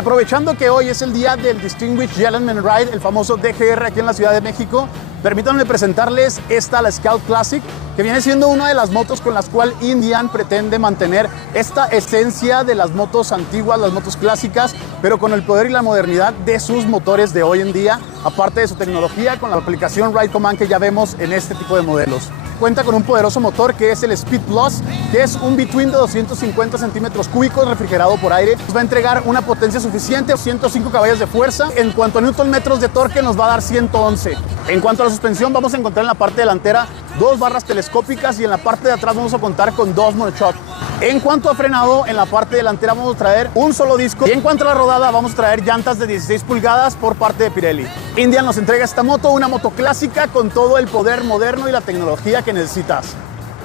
Aprovechando que hoy es el día del Distinguished Gentleman Ride, el famoso DGR aquí en la Ciudad de México, permítanme presentarles la Scout Classic, que viene siendo una de las motos con las cuales Indian pretende mantener esta esencia de las motos antiguas, las motos clásicas, pero con el poder y la modernidad de sus motores de hoy en día, aparte de su tecnología con la aplicación Ride Command que ya vemos en este tipo de modelos. Cuenta con un poderoso motor que es el Speed Plus, que es un between de 250 centímetros cúbicos refrigerado por aire. Nos va a entregar una potencia suficiente, 105 caballos de fuerza. En cuanto a newton metros de torque, nos va a dar 111. En cuanto a la suspensión, vamos a encontrar en la parte delantera 2 barras telescópicas y en la parte de atrás vamos a contar con 2 monochoc. En cuanto a frenado, en la parte delantera vamos a traer un solo disco. Y en cuanto a la rodada, vamos a traer llantas de 16 pulgadas por parte de Pirelli. Indian nos entrega esta moto, una moto clásica con todo el poder moderno y la tecnología que necesitas.